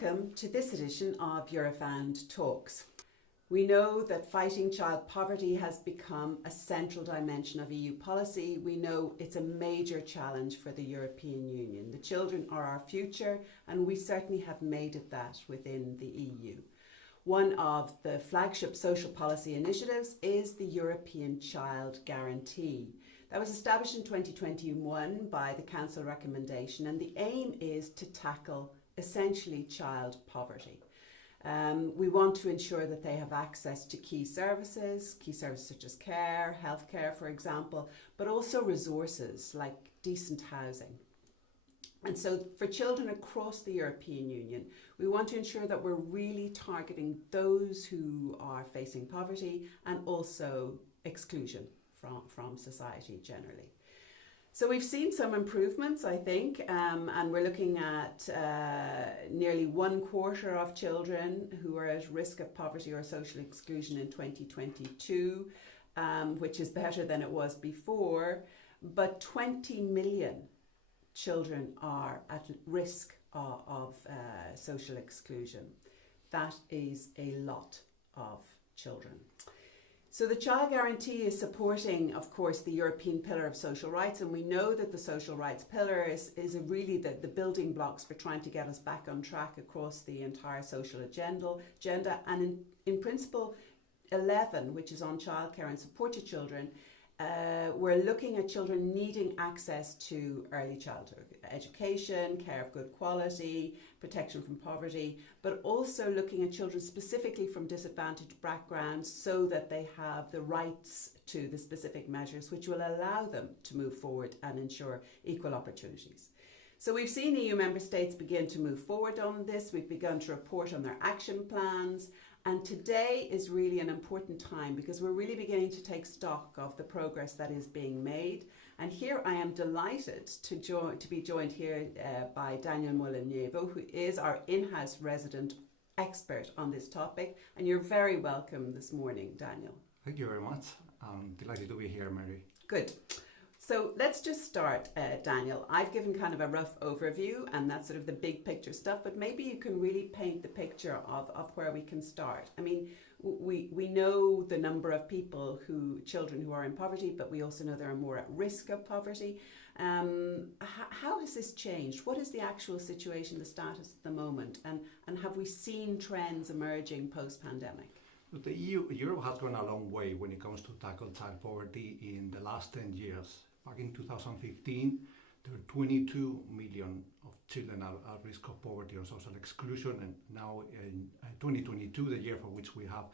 Welcome to this edition of Eurofound Talks. We know that fighting child poverty has become a central dimension of EU policy. We know it's a major challenge for the European Union. The children are our future, and we certainly have made it that within the EU. One of the flagship social policy initiatives is the European Child Guarantee. That was established in 2021 by the Council recommendation, and the aim is to tackle essentially child poverty. We want to ensure that they have access to key services such as care, healthcare, for example, but also resources like decent housing. And so for children across the European Union, we want to ensure that we're really targeting those who are facing poverty and also exclusion from society generally. So we've seen some improvements, I think, and we're looking at nearly 1/4 of children who are at risk of poverty or social exclusion in 2022, which is better than it was before, but 20 million children are at risk of social exclusion. That is a lot of children. So the Child Guarantee is supporting, of course, the European Pillar of Social Rights, and we know that the Social Rights Pillar is really the building blocks for trying to get us back on track across the entire social agenda. And in Principle 11, which is on childcare and support to children, we're looking at children needing access to early childhood education, care of good quality, protection from poverty, but also looking at children specifically from disadvantaged backgrounds so that they have the rights to the specific measures which will allow them to move forward and ensure equal opportunities. So we've seen EU member states begin to move forward on this. We've begun to report on their action plans. And today is really an important time because we're really beginning to take stock of the progress that is being made. And here I am delighted to be joined here by Daniel Molinuevo, who is our in-house resident expert on this topic. And you're very welcome this morning, Daniel. Thank you very much. I'm delighted to be here, Mary. Good. So let's just start, Daniel. I've given kind of a rough overview, and that's sort of the big picture stuff, but maybe you can really paint the picture of where we can start. I mean, we know the number of children who are in poverty, but we also know there are more at risk of poverty. How has this changed? What is the actual situation, the status at the moment? And have we seen trends emerging post-pandemic? The Europe has gone a long way when it comes to tackle child poverty in the last 10 years. Back in 2015, there were 22 million of children at risk of poverty or social exclusion, and now in 2022, the year for which we have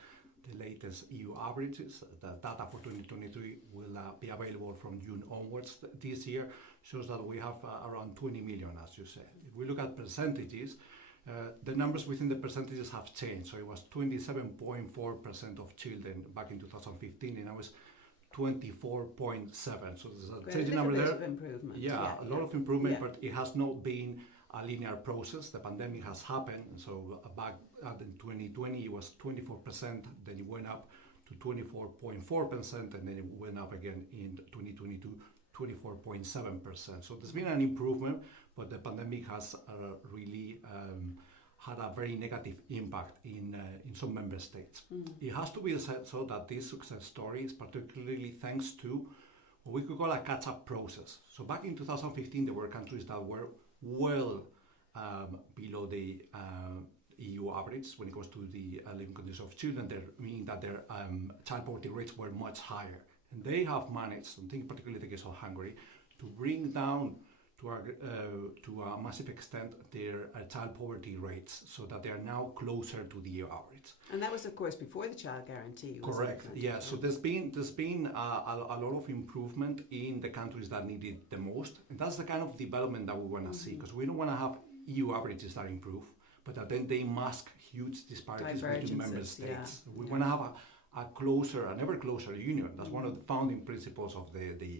the latest EU averages, the data for 2023 will be available from June onwards this year, shows that we have around 20 million, as you said. If we look at percentages, the numbers within the percentages have changed. So it was 27.4% of children back in 2015, and now it's 24.7%. So there's a changing number there. Of improvement. Yeah, a lot of improvement, but it has not been a linear process. The pandemic has happened, and so back in 2020 it was 24%, then it went up to 24.4%, and then it went up again in 2022, 24.7%. So there's been an improvement, but the pandemic has really had a very negative impact in some member states. It has to be said so that this success story is particularly thanks to what we could call a catch-up process. So back in 2015, there were countries that were well below the EU average when it comes to the living conditions of children, meaning that their child poverty rates were much higher. And they have managed, I think particularly the case of Hungary, to bring down to a massive extent their child poverty rates, so that they are now closer to the EU average. And that was, of course, before the Child Guarantee. Correct. Yeah. So there's been a lot of improvement in the countries that need it the most, and that's the kind of development that we want to see, because we don't want to have EU averages that improve, but that then they mask huge disparities between member states. Yeah. We want to have an ever closer union. That's one of the founding principles of the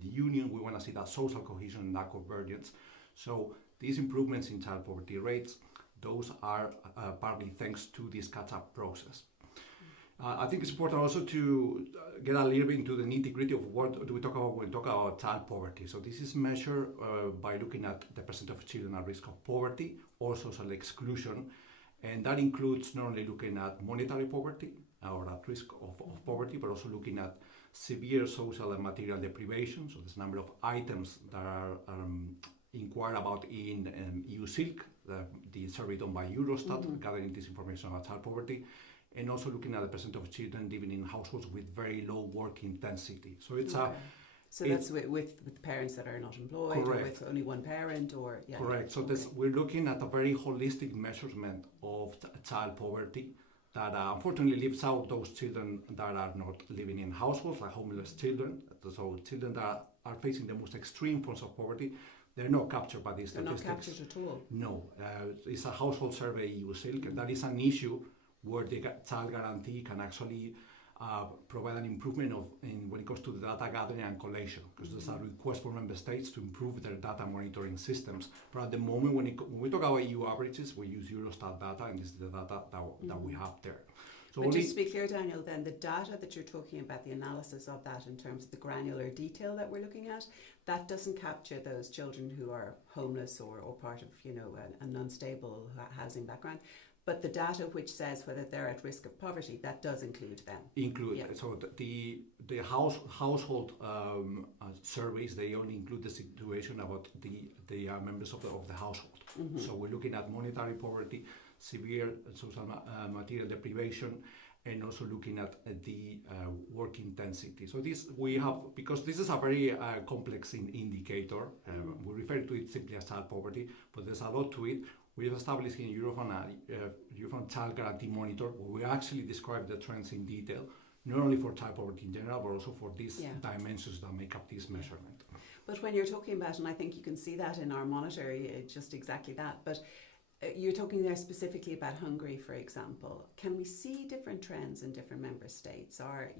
union. We want to see that social cohesion and that convergence. So these improvements in child poverty rates, those are partly thanks to this catch-up process. I think it's important also to get a little bit into the nitty-gritty of what do we talk about when we talk about child poverty. So this is measured by looking at the percent of children at risk of poverty or social exclusion, and that includes not only looking at monetary poverty or at risk of poverty, but also looking at severe social and material deprivation. So there's a number of items that are inquired about in EU-SILC, the survey done by Eurostat, gathering this information about child poverty, and also looking at the percent of children living in households with very low work intensity. So it's So that's with parents that are not employed, correct, or with only one parent, or correct. So we're looking at a very holistic measurement of child poverty that unfortunately leaves out those children that are not living in households, like homeless children. So children that are facing the most extreme forms of poverty, they're not captured by these statistics. They're not captured at all. No, it's a household survey EU-SILC, and that is an issue where the child guarantee can actually provide an improvement when it comes to the data gathering and collation, because there's a request for member states to improve their data monitoring systems. But at the moment, when we talk about EU averages, we use Eurostat data, and this is the data that we have there. So but just to be clear, Daniel, then the data that you're talking about, the analysis of that in terms of the granular detail that we're looking at, that doesn't capture those children who are homeless or part of an unstable housing background. But the data which says whether they're at risk of poverty, that does include them. So the household surveys, they only include the situation about the members of the household. So we're looking at monetary poverty, severe social material deprivation, and also looking at the work intensity. So this we have, because this is a very complex indicator. We refer to it simply as child poverty, but there's a lot to it. We have established in Eurofound Child Guarantee Monitor, where we actually describe the trends in detail, not only for child poverty in general, but also for these dimensions that make up this measurement. But when you're talking about, and I think you can see that in our monitor, just exactly that, but you're talking there specifically about Hungary, for example. Can we see different trends in different member states? Are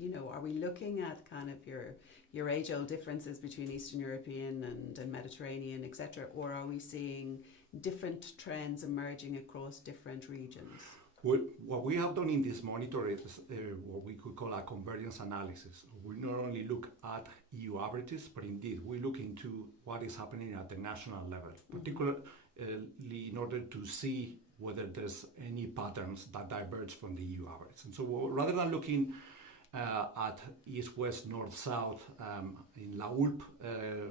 we looking at kind of your age-old differences between Eastern European and Mediterranean, etc., or are we seeing different trends emerging across different regions? What we have done in this monitor is what we could call a convergence analysis. We not only look at EU averages, but indeed we look into what is happening at the national level, particularly in order to see whether there's any patterns that diverge from the EU average. And so rather than looking at East, West, North, South, in La ULP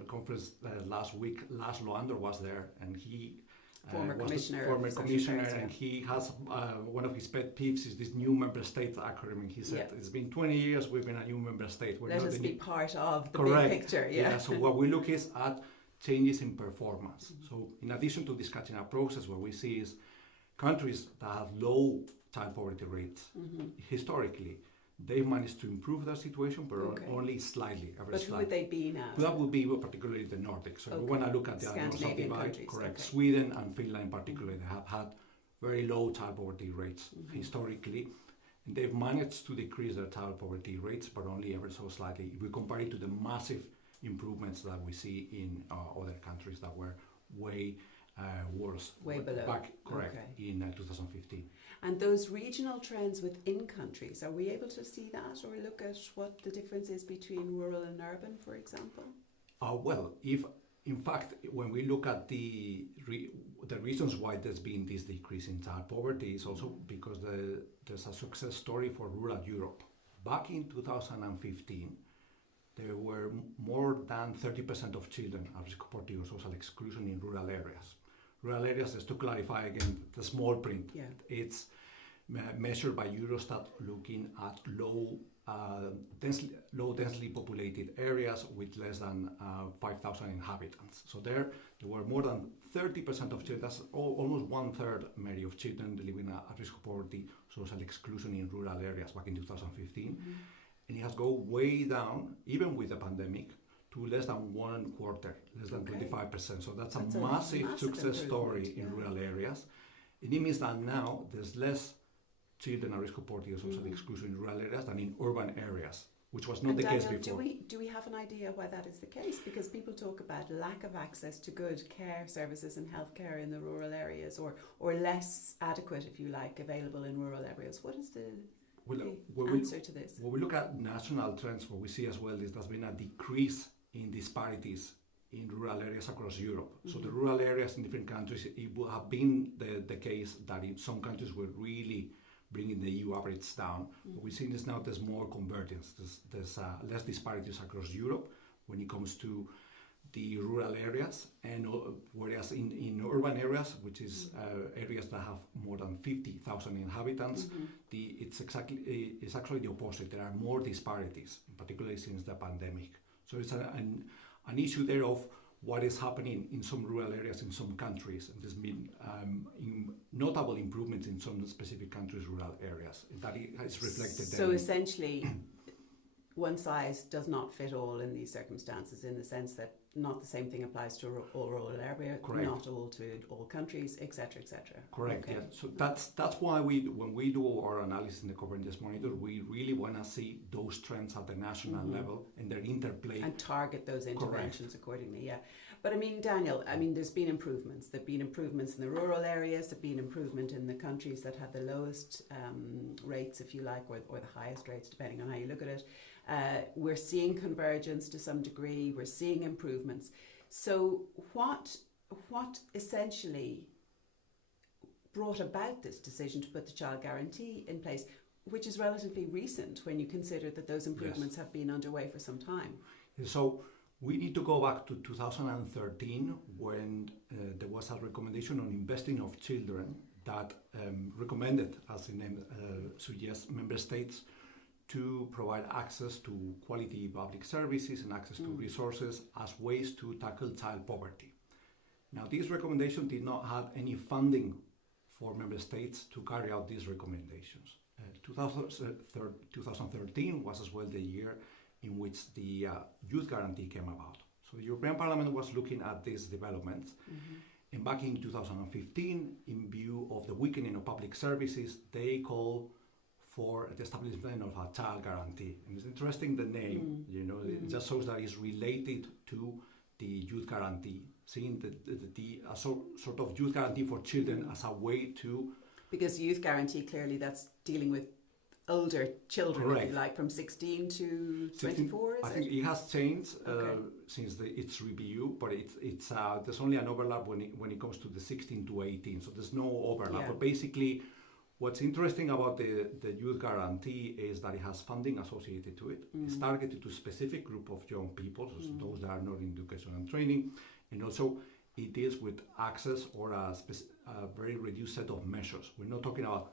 conference last week, Laszlo Andor was there, and he former commissioner, and he has one of his pet peeves is this new member state acronym. He said it's been 20 years we've been a new member state. Let us be part of the correct. Big picture. So what we look is at changes in performance. So in addition to this catching up process, what we see is countries that have low child poverty rates historically, they've managed to improve their situation, but only slightly. But who would they be now? That would be particularly the Nordics. So we want to look at the Scandinavian countries. Correct. Sweden and Finland in particular, they have had very low child poverty rates historically. And they've managed to decrease their child poverty rates, but only ever so slightly. If we compare it to the massive improvements that we see in other countries that were way worse. Way below. Back, correct, in 2015. And those regional trends within countries, are we able to see that or look at what the difference is between rural and urban, for example? Well, in fact, when we look at the reasons why there's been this decrease in child poverty is also because there's a success story for rural Europe. Back in 2015, there were more than 30% of children at risk of poverty or social exclusion in rural areas. Rural areas, just to clarify again, the small print, it's measured by Eurostat looking at low densely populated areas with less than 5,000 inhabitants. So there were more than 30% of children, that's almost one-third, Mary, of children living at risk of poverty, social exclusion in rural areas back in 2015. And it has gone way down, even with the pandemic, to less than 1/4, less than 25%. So that's a massive success story in rural areas. And it means that now there's less children at risk of poverty or social exclusion in rural areas than in urban areas, which was not the case before. Do we have an idea why that is the case? Because people talk about lack of access to good care services and healthcare in the rural areas, or less adequate, if you like, available in rural areas. What is answer to this? When we look at national trends, what we see as well is there's been a decrease in disparities in rural areas across Europe. So the rural areas in different countries, it would have been the case that in some countries were really bringing the EU average down. What we're seeing is now there's more convergence. There's less disparities across Europe when it comes to the rural areas, and whereas in urban areas, which is areas that have more than 50,000 inhabitants, it's actually the opposite. There are more disparities, particularly since the pandemic. So it's an issue there of what is happening in some rural areas in some countries, and there's been notable improvements in some specific countries' rural areas. That is reflected there. So essentially, one size does not fit all in these circumstances, in the sense that not the same thing applies to all rural areas, not all to all countries, etc., etc. Correct. Okay. Yeah. So that's why when we do our analysis in the Convergence Monitor, we really want to see those trends at the national level and their interplay and target those interventions accordingly. Yeah. But I mean, Daniel, there's been improvements. There've been improvements in the rural areas. There've been improvement in the countries that had the lowest rates, if you like, or the highest rates, depending on how you look at it. We're seeing convergence to some degree. We're seeing improvements. So what essentially brought about this decision to put the child guarantee in place, which is relatively recent when you consider that those improvements have been underway for some time? So we need to go back to 2013 when there was a recommendation on investing of children that recommended, as the name suggests, member states to provide access to quality public services and access to resources as ways to tackle child poverty. Now, this recommendation did not have any funding for member states to carry out these recommendations. 2013 was as well the year in which the youth guarantee came about. So the European Parliament was looking at these developments. And back in 2015, in view of the weakening of public services, they called for the establishment of a child guarantee. And it's interesting, the name, it just shows that it's related to the youth guarantee, seeing the sort of youth guarantee for children as a way to... Because youth guarantee, clearly that's dealing with older children, if you like, from 16 to 24, I think it has changed since its review, but it's there's only an overlap when it comes to the 16 to 18, so there's no overlap. But basically, what's interesting about the youth guarantee is that it has funding associated to it. It's targeted to a specific group of young people, so those that are not in education and training, and also it deals with access or a very reduced set of measures. We're not talking about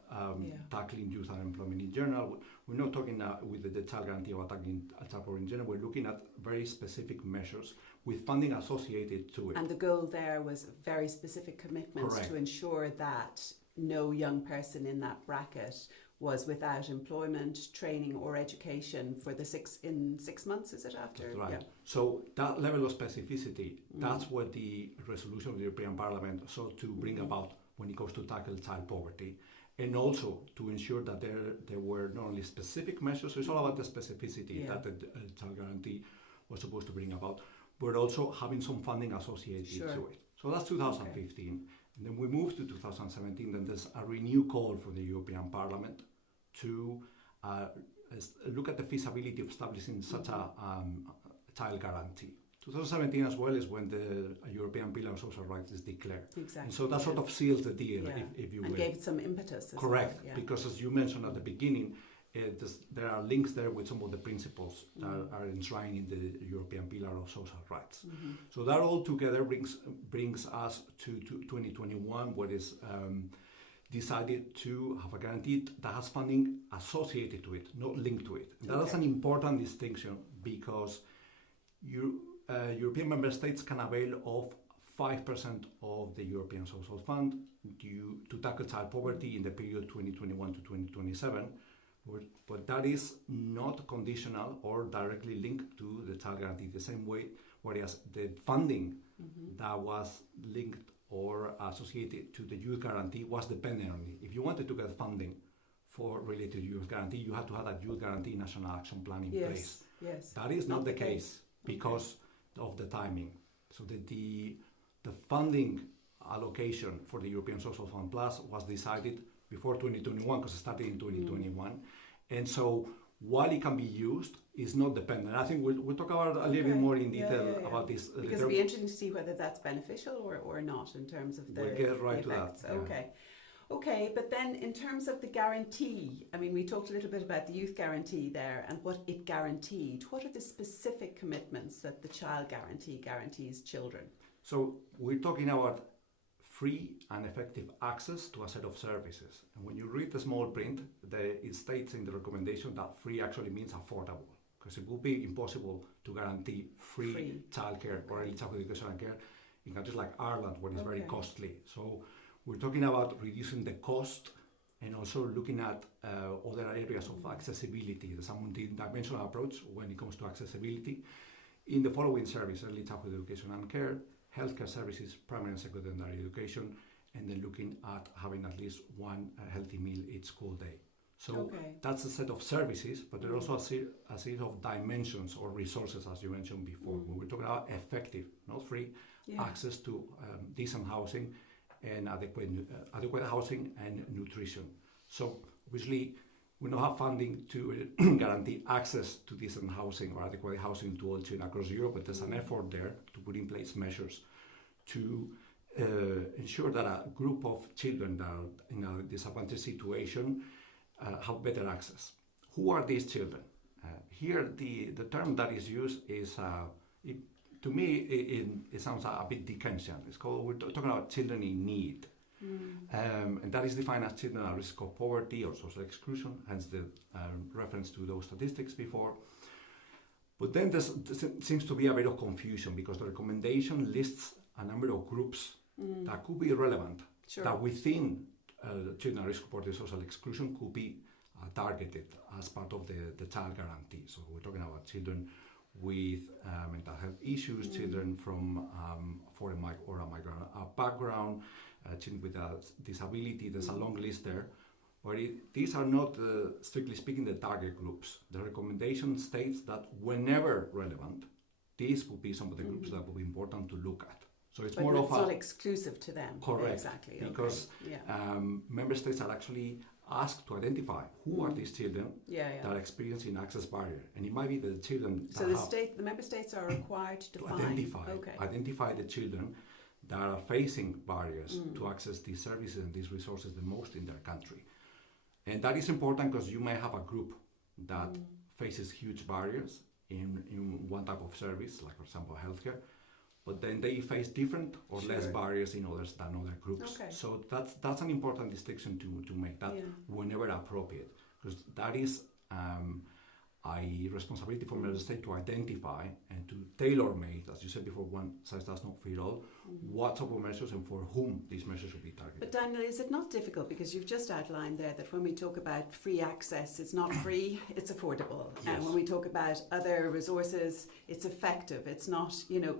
tackling youth unemployment in general. We're not talking with the child guarantee about tackling child poverty in general. We're looking at very specific measures with funding associated to it. And the goal there was very specific commitments to ensure that no young person in that bracket was without employment, training or education for the 6 months, is it after? That's right. Yeah. So that level of specificity, that's what the resolution of the European Parliament sought to bring about when it comes to tackle child poverty, and also to ensure that there were not only specific measures, so it's all about the specificity that the child guarantee was supposed to bring about, but also having some funding associated to it. So that's 2015. And then we move to 2017, then there's a renewed call from the European Parliament to look at the feasibility of establishing such a child guarantee. 2017 as well is when the European Pillar of Social Rights is declared. Exactly. And so that sort of seals the deal, if you will. And gave it some impetus as Correct, because as you mentioned at the beginning, there are links there with some of the principles that are enshrined in the European Pillar of Social Rights. So that all together brings us to 2021, where is decided to have a guarantee that has funding associated to it, not linked to it. And that is an important distinction, because European member states can avail of 5% of the European Social Fund to tackle child poverty in the period 2021 to 2027. But that is not conditional or directly linked to the child guarantee the same way, whereas the funding that was linked or associated to the youth guarantee was dependent on it. If you wanted to get funding for related to youth guarantee, you had to have a youth guarantee national action plan in place. Yes. That is not the case because of the timing. So the funding allocation for the European Social Fund Plus was decided before 2021, because it started in 2021, And so while it can be used, it's not dependent. I think we'll talk about a little bit more in detail about this. Because it'll be interesting to see whether that's beneficial or not in terms of the we'll get right the effects. to that. Yeah. Okay, but then in terms of the guarantee, I mean, we talked a little bit about the youth guarantee there and what it guaranteed. What are the specific commitments that the child guarantee guarantees children? So we're talking about free and effective access to a set of services. And when you read the small print, it states in the recommendation that free actually means affordable, because it would be impossible to guarantee free childcare or early childhood education and care in countries like Ireland, where it's very costly. So we're talking about reducing the cost and also looking at other areas of accessibility. There's a multi-dimensional approach when it comes to accessibility in the following services: early childhood education and care, healthcare services, primary and secondary education, and then looking at having at least one healthy meal each school day. So that's a set of services, but there's also a series of dimensions or resources, as you mentioned before. When we're talking about effective, not free, access to decent housing and adequate housing and nutrition. So obviously we don't have funding to guarantee access to decent housing or adequate housing to all children across Europe, but there's an effort there to put in place measures to ensure that a group of children that are in a disadvantaged situation have better access. Who are these children? Here the term that is used is to me, it sounds a bit Dickensian. We're talking about children in need. And that is defined as children at risk of poverty or social exclusion, hence the reference to those statistics before. But then there seems to be a bit of confusion, because the recommendation lists a number of groups that could be relevant, that within children at risk of poverty or social exclusion could be targeted as part of the child guarantee. So we're talking about children with mental health issues, children from foreign or a migrant background, children with a disability. There's a long list there. But these are not, strictly speaking, the target groups. The recommendation states that whenever relevant, these would be some of the groups that would be important to look at. So it's more of it's not exclusive to them. Correct. Exactly. Because member states are actually asked to identify who are these children that are experiencing access barrier, and it might be the children. So the member states are required to identify the children that are facing barriers to access these services and these resources the most in their country, and that is important because you may have a group that faces huge barriers in one type of service, like for example healthcare, but then they face different or less barriers in others than other groups. So that's an important distinction to make, that whenever appropriate, because that is a responsibility for member state to identify and to tailor-make, as you said before, one size does not fit all, what type of measures and for whom these measures should be targeted. But Daniel, is it not difficult, because you've just outlined there that when we talk about free access, it's not free, it's affordable. And when we talk about other resources, it's effective. It's not,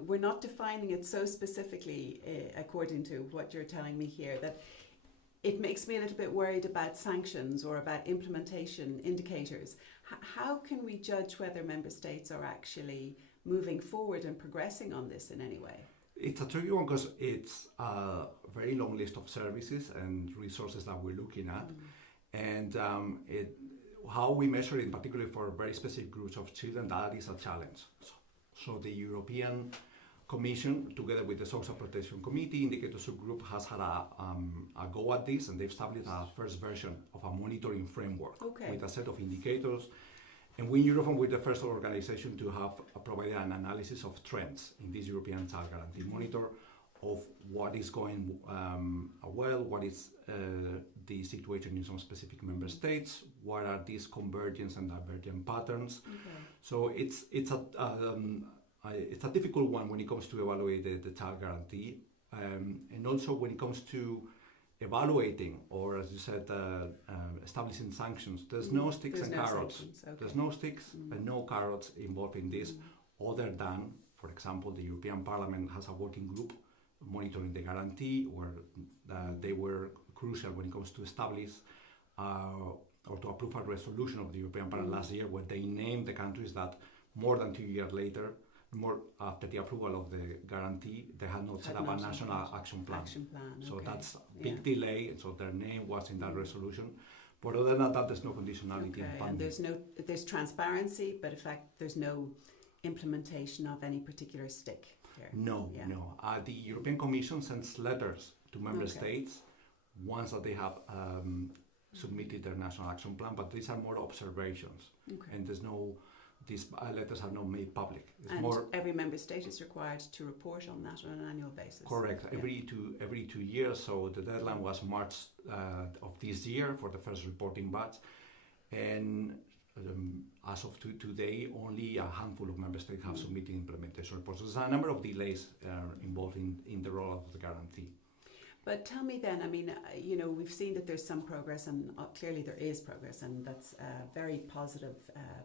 we're not defining it so specifically according to what you're telling me here, that it makes me a little bit worried about sanctions or about implementation indicators. How can we judge whether member states are actually moving forward and progressing on this in any way? It's a tricky one, because it's a very long list of services and resources that we're looking at. And how we measure it, in particular for very specific groups of children, that is a challenge. So the European Commission, together with the Social Protection Committee, Indicator Subgroup, has had a go at this, and they've established a first version of a monitoring framework with a set of indicators. And we in Eurofound, we're the first organization to have provided an analysis of trends in this European Child Guarantee Monitor, of what is going well, what is the situation in some specific member states, what are these convergence and divergent patterns. So it's a difficult one when it comes to evaluate the child guarantee, and also when it comes to evaluating, or as you said, establishing sanctions. There's no sticks and carrots. There's no sticks and no carrots involved in this, other than, for example, the European Parliament has a working group monitoring the guarantee, where they were crucial when it comes to establish or to approve a resolution of the European Parliament last year, where they named the countries that more than 2 years later, after the approval of the guarantee, they had not set up a national action plan. So that's a big delay, and so their name was in that resolution. But other than that, there's no conditionality in funding. And there's transparency, but in fact, there's no implementation of any particular stick here. No. The European Commission sends letters to member states once that they have submitted their national action plan, but these are more observations, and these letters are not made public. Every member state is required to report on that on an annual basis. Correct. Every 2 years. So the deadline was March of this year for the first reporting batch, and as of today, only a handful of member states have submitted implementation reports. So there's a number of delays involved in the rollout of the guarantee. But tell me then, I mean, we've seen that there's some progress, and clearly there is progress, and that's a very positive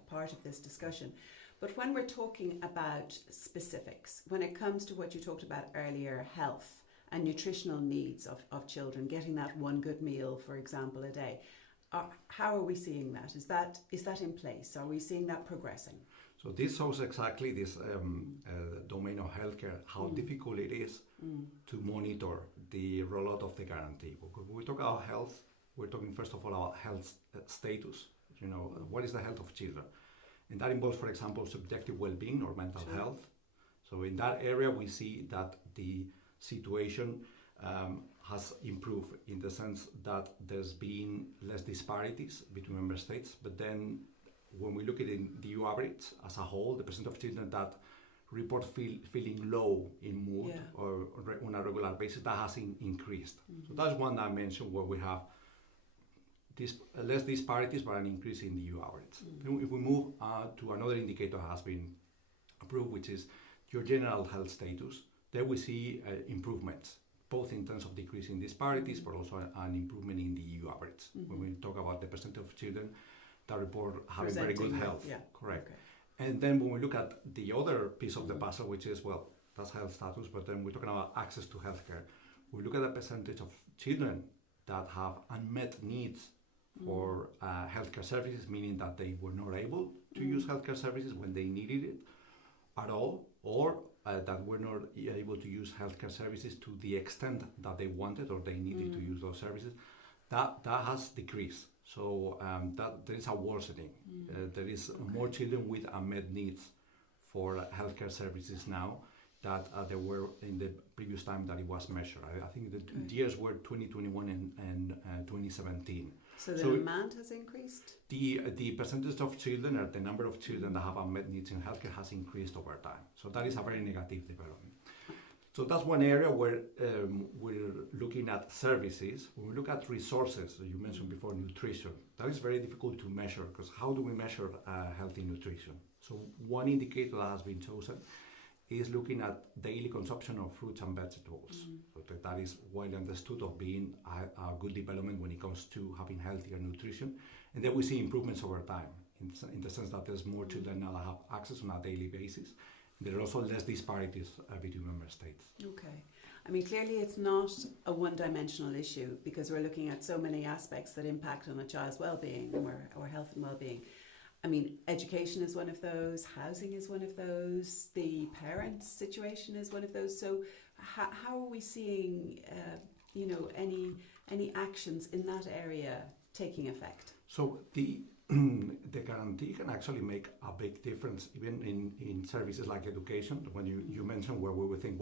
part of this discussion. But when we're talking about specifics, when it comes to what you talked about earlier, health and nutritional needs of children, getting that one good meal, for example, a day, how are we seeing that? Is that in place? Are we seeing that progressing? So this shows exactly this domain of healthcare, how difficult it is to monitor the rollout of the guarantee. When we talk about health, we're talking first of all about health status. What is the health of children? And that involves, for example, subjective well-being or mental health. So in that area, we see that the situation has improved in the sense that there's been less disparities between member states, but then when we look at the EU average as a whole, the percent of children that report feeling low in mood or on a regular basis, that has increased. So that's one dimension where we have less disparities but an increase in the EU average. Then if we move to another indicator that has been approved, which is your general health status, there we see improvements, both in terms of decreasing disparities but also an improvement in the EU average. When we talk about the percent of children that report having very good health. Correct. Okay. And then when we look at the other piece of the puzzle, which is, that's health status, but then we're talking about access to healthcare. We look at the percentage of children that have unmet needs for healthcare services, meaning that they were not able to use healthcare services when they needed it at all, or that were not able to use healthcare services to the extent that they wanted or they needed to use those services. That has decreased. So that there is a worsening. There is more children with unmet needs for healthcare services now that there were in the previous time that it was measured. I think the years were 2021 and 2017. So the demand has increased? The percentage of children, or the number of children that have unmet needs in healthcare, has increased over time. So that is a very negative development. So that's one area where we're looking at services. When we look at resources, you mentioned before nutrition, that is very difficult to measure, because how do we measure healthy nutrition? So one indicator that has been chosen is looking at daily consumption of fruits and vegetables. So that is widely understood of being a good development when it comes to having healthier nutrition. And then we see improvements over time in the sense that there's more children now that have access on a daily basis. There are also less disparities between member states. Okay. I mean, clearly it's not a one-dimensional issue, because we're looking at so many aspects that impact on a child's well-being or health and well-being. I mean, education is one of those, housing is one of those, the parents' situation is one of those. So how are we seeing, any actions in that area taking effect? So the guarantee can actually make a big difference, even in services like education. When you mentioned where we would think,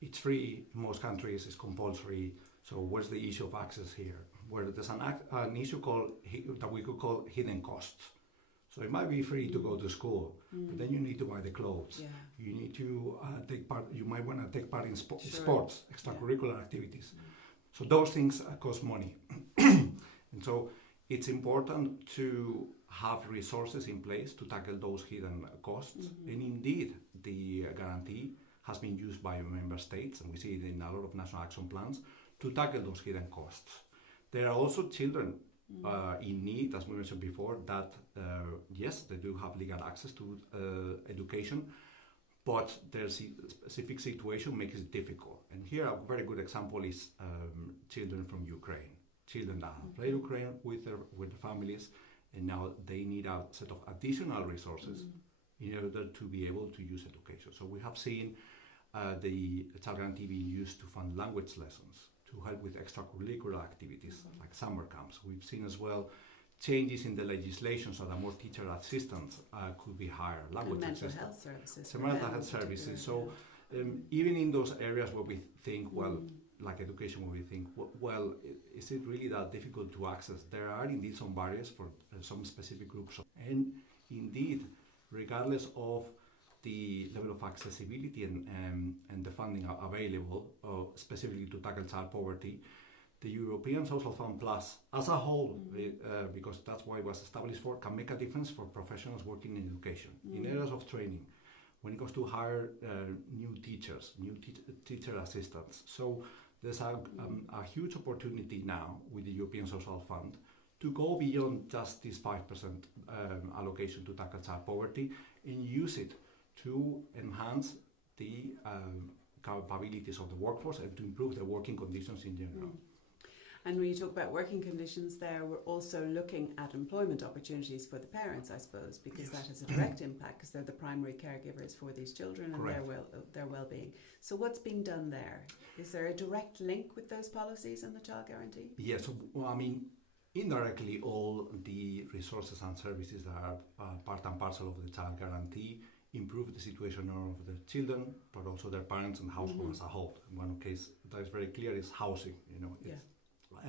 it's free in most countries, it's compulsory, so where's the issue of access here? Where there's an issue that we could call hidden costs. So it might be free to go to school, but then you need to buy the clothes. You need to take part. You might want to take part in sports, extracurricular activities. So those things cost money, and so it's important to have resources in place to tackle those hidden costs. And indeed, the guarantee has been used by member states, and we see it in a lot of national action plans, to tackle those hidden costs. There are also children in need, as we mentioned before, that yes, they do have legal access to education, but their specific situation makes it difficult. And here a very good example is children from Ukraine. Children that have fled Ukraine with their families, and now they need a set of additional resources in order to be able to use education. So we have seen the child guarantee being used to fund language lessons to help with extracurricular activities like summer camps. We've seen as well changes in the legislation so that more teacher assistants could be hired, language and mental assistants, health services. mental health services. So even in those areas where we think, well, like education, where we think, well, is it really that difficult to access? There are indeed some barriers for some specific groups. And indeed, regardless of the level of accessibility and the funding available, specifically to tackle child poverty, the European Social Fund Plus as a whole, because that's why it was established for, can make a difference for professionals working in education, in areas of training, when it comes to hire new teachers, teacher assistants. So there's a huge opportunity now with the European Social Fund to go beyond just this 5% allocation to tackle child poverty and use it to enhance the capabilities of the workforce and to improve the working conditions in general. And when you talk about working conditions there, we're also looking at employment opportunities for the parents, I suppose, because that has a direct impact because they're the primary caregivers for these children and their well-being. So what's being done there? Is there a direct link with those policies and the child guarantee? Yes, well, I mean, indirectly all the resources and services that are part and parcel of the child guarantee improve the situation of the children, but also their parents and household as a whole. One case that is very clear is housing.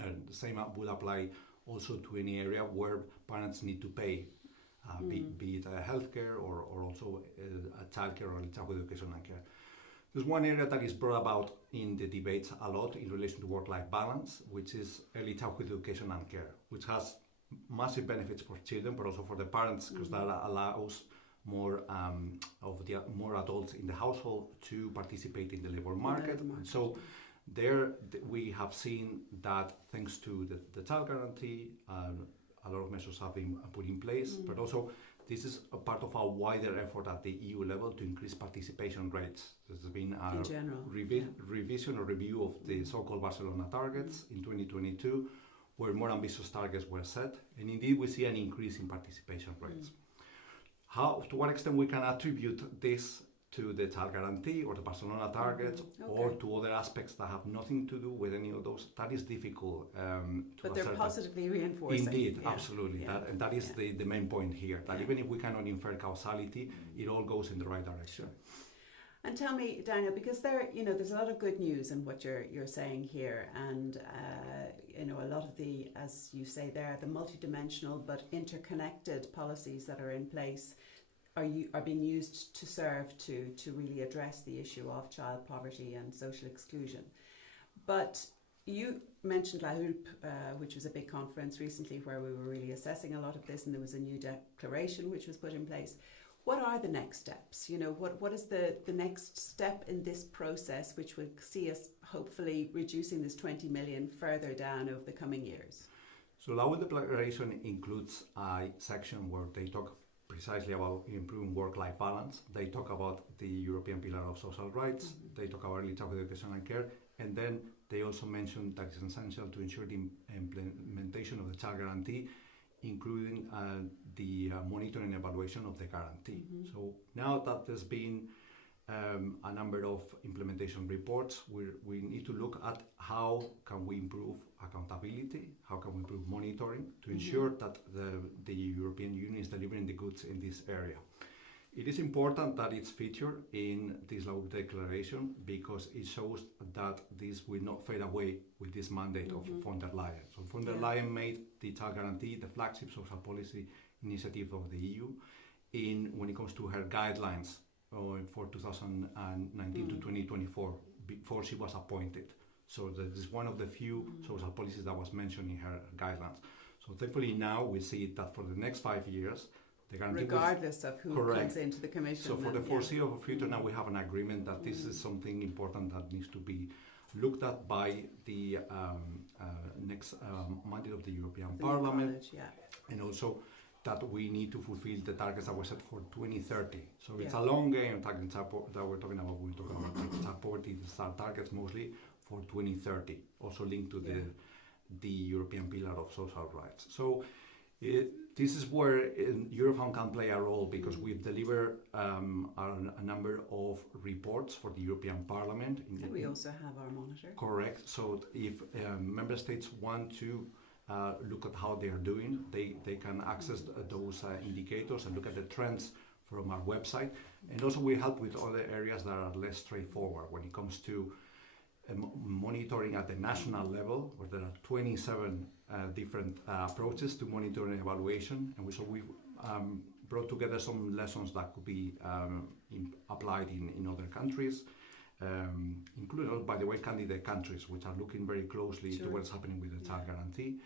And the same would apply also to any area where parents need to pay, be it healthcare or also childcare or childhood education and care. There's one area that is brought about in the debates a lot in relation to work-life balance, which is early childhood education and care, which has massive benefits for children, but also for the parents, because that allows more more adults in the household to participate in the labor market. So there we have seen that thanks to the child guarantee, a lot of measures have been put in place, but also this is a part of a wider effort at the EU level to increase participation rates. There's been a revision or review of the so-called Barcelona targets in 2022, where more ambitious targets were set, and indeed we see an increase in participation rates. To what extent we can attribute this to the child guarantee or the Barcelona targets or to other aspects that have nothing to do with any of those, that is difficult but they're positively reinforcing. Indeed, absolutely. And that is the main point here, that even if we cannot infer causality, it all goes in the right direction. And tell me, Daniel, because there's a lot of good news in what you're saying here, and a lot of the, as you say there, the multidimensional but interconnected policies that are in place are being used to serve to really address the issue of child poverty and social exclusion. But you mentioned La Hulpe, which was a big conference recently where we were really assessing a lot of this, and there was a new declaration which was put in place. What are the next steps? What is the next step in this process which will see us hopefully reducing this 20 million further down over the coming years? So La Hulpe declaration includes a section where they talk precisely about improving work-life balance. They talk about the European Pillar of Social Rights. They talk about early childhood education and care. And then they also mention that it's essential to ensure the implementation of the child guarantee, including the monitoring and evaluation of the guarantee. So now that there's been a number of implementation reports, we need to look at how can we improve accountability, how can we improve monitoring to ensure that the European Union is delivering the goods in this area. It is important that it's featured in this law declaration because it shows that this will not fade away with this mandate of von der Leyen. So von der Leyen made the child guarantee the flagship social policy initiative of the EU when it comes to her guidelines for 2019 to 2024 before she was appointed. So that is one of the few social policies that was mentioned in her guidelines. So thankfully now we see that for the next 5 years, the guarantee regardless of who comes into the Commission. So for the foreseeable future now we have an agreement that this is something important that needs to be looked at by the next mandate of the European Parliament. And also that we need to fulfill the targets that were set for 2030. So it's a long game that we're talking about when we talk about child poverty. These are targets mostly for 2030, also linked to the European Pillar of Social Rights. So This is where Eurofound can play a role, because we've delivered a number of reports for the European Parliament. And we also have our monitor. Correct. So if member states want to look at how they are doing, they can access those indicators and look at the trends from our website. And also we help with other areas that are less straightforward when it comes to monitoring at the national level, where there are 27 different approaches to monitoring and evaluation. And we've brought together some lessons that could be applied in other countries, including, by the way, candidate countries, which are looking very closely to what's happening with the child guarantee.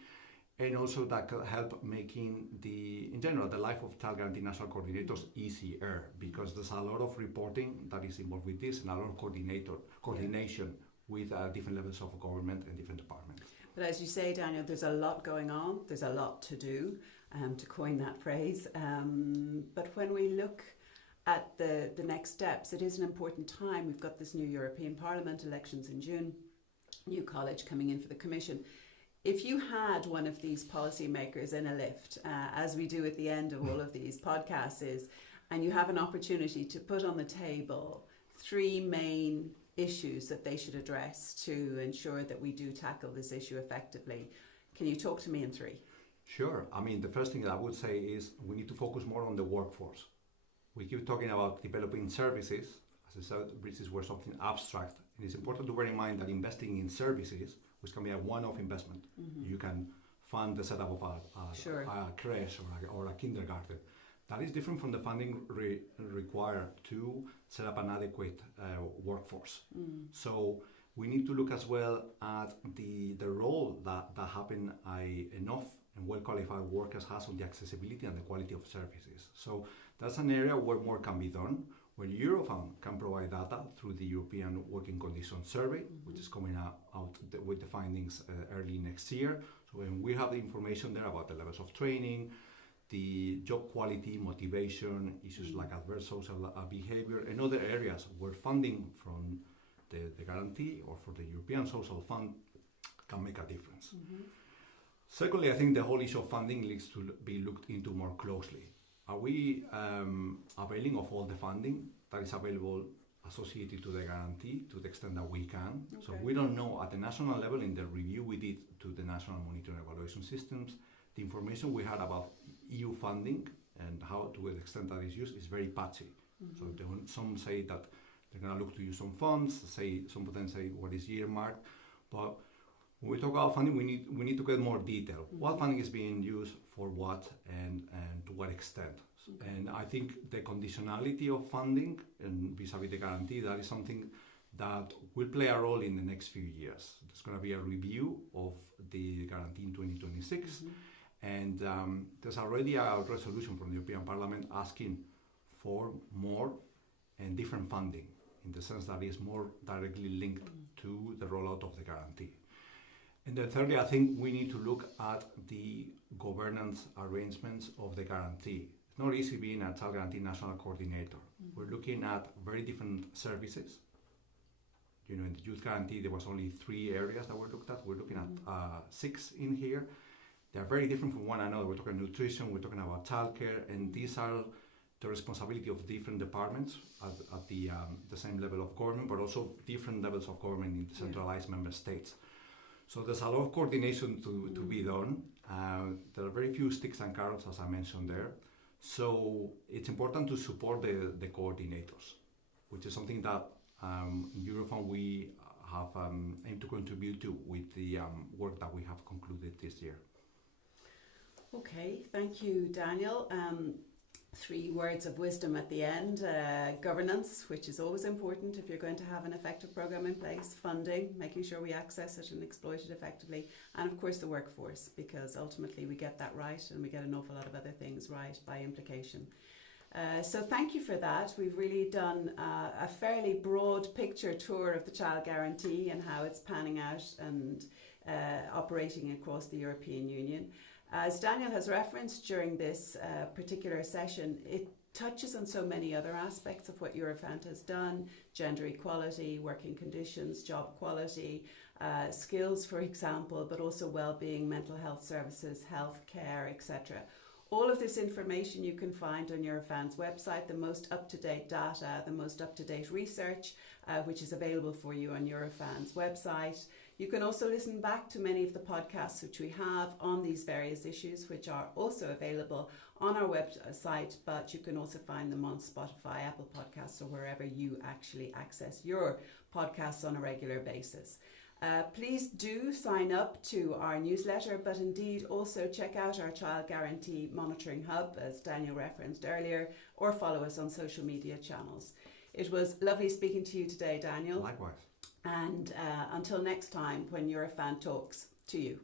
And also that could help making in general, the life of child guarantee national coordinators easier, because there's a lot of reporting that is involved with this and a lot of coordination with different levels of government and different departments. But as you say, Daniel, there's a lot going on. There's a lot to do, to coin that phrase. But when we look at the next steps, it is an important time. We've got this new European Parliament elections in June, new college coming in for the Commission. If you had one of these policymakers in a lift, as we do at the end of all of these podcasts, and you have an opportunity to put on the table 3 main issues that they should address to ensure that we do tackle this issue effectively, can you talk to me in 3? Sure. I mean, the first thing that I would say is we need to focus more on the workforce. We keep talking about developing services, as I said, this is where something abstract. And it's important to bear in mind that investing in services, which can be a one-off investment, you can fund the setup of a creche or a kindergarten. That is different from the funding required to set up an adequate workforce. So we need to look as well at the role that having enough and well-qualified workers has on the accessibility and the quality of services. So that's an area where more can be done, where Eurofound can provide data through the European Working Conditions Survey, which is coming out with the findings early next year. So when we have the information there about the levels of training, the job quality, motivation, issues like adverse social behavior, and other areas where funding from the guarantee or for the European Social Fund can make a difference. Secondly, I think the whole issue of funding needs to be looked into more closely. Are we availing of all the funding that is available associated to the guarantee to the extent that we can? Okay. So we don't know at the national level. In the review we did to the national monitoring evaluation systems, the information we had about EU funding and how to the extent that is used is very patchy. So some say that they're going to look to use some funds, some of them say what is earmarked, but when we talk about funding, we need to get more detail. What funding is being used for what and to what extent? And I think the conditionality of funding and vis-a-vis the guarantee, that is something that will play a role in the next few years. There's going to be a review of the guarantee in 2026. And there's already a resolution from the European Parliament asking for more and different funding, in the sense that it's more directly linked to the rollout of the guarantee. And then thirdly, I think we need to look at the governance arrangements of the guarantee. It's not easy being a child guarantee national coordinator. We're looking at very different services. You know, in the youth guarantee, there was only 3 areas that were looked at. We're looking at 6 in here. They're very different from one another. We're talking nutrition, we're talking about childcare, and these are the responsibility of different departments at the same level of government, but also different levels of government in the centralized member states. So there's a lot of coordination to be done. There are very few sticks and carrots, as I mentioned there. So it's important to support the coordinators, which is something that in Eurofound we have aimed to contribute to with the work that we have concluded this year. Okay, thank you, Daniel. 3 words of wisdom at the end. Governance, which is always important if you're going to have an effective programme in place. Funding, making sure we access it and exploit it effectively. And of course the workforce, because ultimately we get that right and we get an awful lot of other things right by implication. So thank you for that. We've really done a fairly broad picture tour of the child guarantee and how it's panning out and operating across the European Union. As Daniel has referenced during this particular session, touches on so many other aspects of what Eurofound has done: gender equality, working conditions, job quality, skills, for example, but also well-being, mental health services, healthcare, etc. All of this information you can find on Eurofound's website, the most up-to-date data, the most up-to-date research, which is available for you on Eurofound's website. You can also listen back to many of the podcasts which we have on these various issues, which are also available on our website, but you can also find them on Spotify, Apple Podcasts, or wherever you actually access your podcasts on a regular basis. Please do sign up to our newsletter, but indeed also check out our Child Guarantee Monitoring Hub, as Daniel referenced earlier, or follow us on social media channels. It was lovely speaking to you today, Daniel. Likewise. And until next time, when Eurofound talks to you.